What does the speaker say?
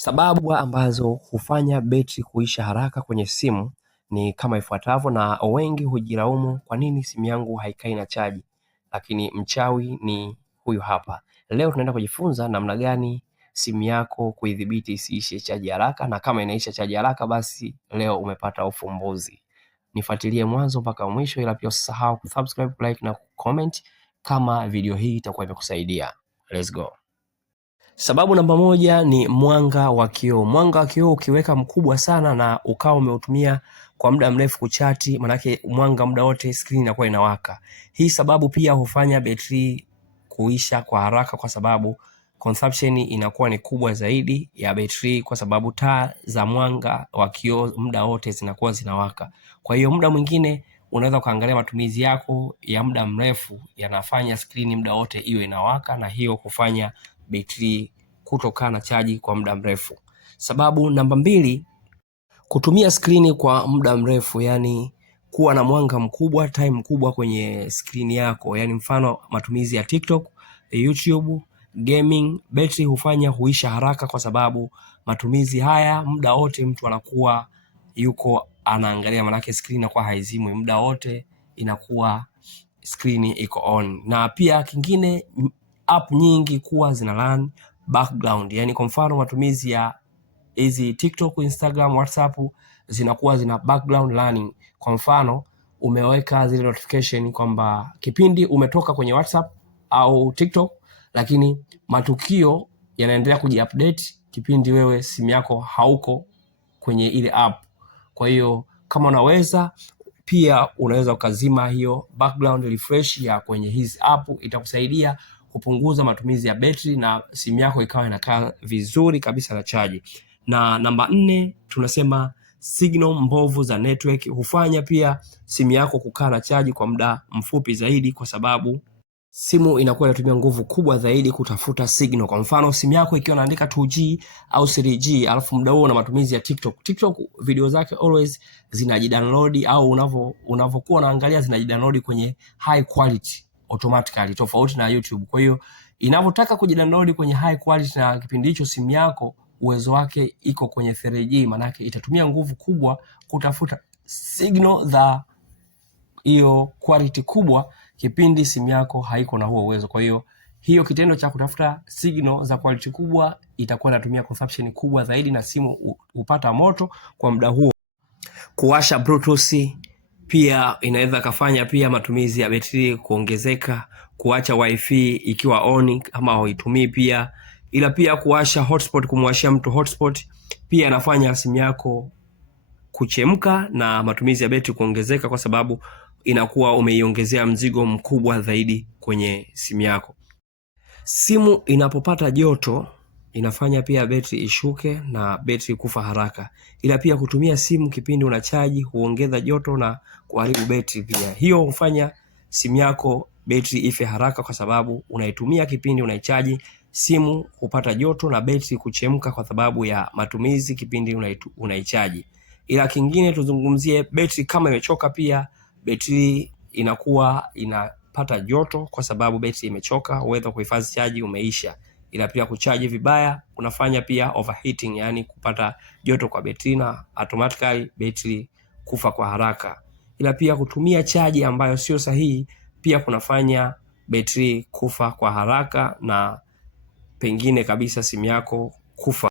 Sababu ambazo hufanya betri kuisha haraka kwenye simu ni kama ifuatavyo, na wengi hujilaumu kwa nini simu yangu haikai na chaji, lakini mchawi ni huyu hapa. Leo tunaenda kujifunza namna gani simu yako kuidhibiti isiishe chaji haraka, na kama inaisha chaji haraka basi leo umepata ufumbuzi. Nifuatilie mwanzo mpaka mwisho, ila pia usisahau kusubscribe, like na comment kama video hii itakuwa imekusaidia. Let's go. Sababu namba moja ni mwanga wa kioo. Mwanga wa kioo ukiweka mkubwa sana na ukawa umeutumia kwa muda mrefu kuchati, manake mwanga muda wote screen inakuwa inawaka. Hii sababu pia hufanya betri kuisha kwa haraka, kwa sababu consumption inakuwa ni kubwa zaidi ya betri, kwa sababu taa za mwanga wa kioo muda wote zinakuwa zinawaka. Kwa hiyo muda mwingine unaweza kuangalia matumizi yako ya muda mrefu yanafanya screen muda wote iwe inawaka, na hiyo kufanya betri kutokaa na chaji kwa muda mrefu. Sababu namba mbili, kutumia skrini kwa muda mrefu, yani kuwa na mwanga mkubwa, time kubwa kwenye skrini yako, yani mfano matumizi ya TikTok, YouTube, gaming, betri hufanya huisha haraka, kwa sababu matumizi haya muda wote mtu anakuwa yuko anaangalia, manake skrini inakuwa haizimwi muda wote, inakuwa skrini iko on. Na pia kingine, app nyingi kuwa zina run background, yani kwa mfano matumizi ya hizi TikTok, Instagram, WhatsApp zinakuwa zina background running. Kwa mfano umeweka zile notification kwamba kipindi umetoka kwenye WhatsApp au TikTok, lakini matukio yanaendelea kujiupdate kipindi wewe simu yako hauko kwenye ile app. Kwa hiyo kama unaweza pia unaweza ukazima hiyo background refresh ya kwenye hizi app, itakusaidia kupunguza matumizi ya betri na simu yako ikawa inakaa vizuri kabisa na chaji. Na namba 4 tunasema signal mbovu za network hufanya pia simu yako kukaa na chaji kwa muda mfupi zaidi, kwa sababu simu inakuwa inatumia nguvu kubwa zaidi kutafuta signal. Kwa mfano simu yako ikiwa inaandika 2G au 3G, alafu muda huo na matumizi ya TikTok video zake always zinajidownload, au unavokuwa unaangalia zinajidownload kwenye high quality automatically, tofauti na YouTube. Kwa hiyo inavyotaka kujidownload kwenye high quality, na kipindi hicho simu yako uwezo wake iko kwenye 3G, manake itatumia nguvu kubwa kutafuta signal za hiyo quality kubwa kipindi simu yako haiko na huo uwezo. Kwa hiyo kitendo cha kutafuta signal za quality kubwa itakuwa inatumia consumption kubwa zaidi, na simu upata moto kwa muda huo. Kuwasha Bluetooth pia inaweza kafanya pia matumizi ya betri kuongezeka. Kuacha wifi ikiwa on kama hauitumii pia, ila pia kuwasha hotspot, kumwashia mtu hotspot pia inafanya simu yako kuchemka na matumizi ya betri kuongezeka, kwa sababu inakuwa umeiongezea mzigo mkubwa zaidi kwenye simu yako. Simu inapopata joto inafanya pia betri ishuke na betri kufa haraka, ila pia kutumia simu kipindi unachaji huongeza joto na kuharibu betri pia. Hiyo hufanya simu yako betri ife haraka, kwa sababu unaitumia kipindi unaichaji, simu hupata joto na betri kuchemka kwa sababu ya matumizi kipindi unaichaji. Ila kingine tuzungumzie betri kama imechoka pia, betri inakuwa inapata joto kwa sababu betri imechoka, uwezo kuhifadhi chaji umeisha. Ila pia kuchaji vibaya unafanya pia overheating, yani kupata joto kwa betri na automatically betri kufa kwa haraka. Ila pia kutumia chaji ambayo sio sahihi pia kunafanya betri kufa kwa haraka na pengine kabisa simu yako kufa.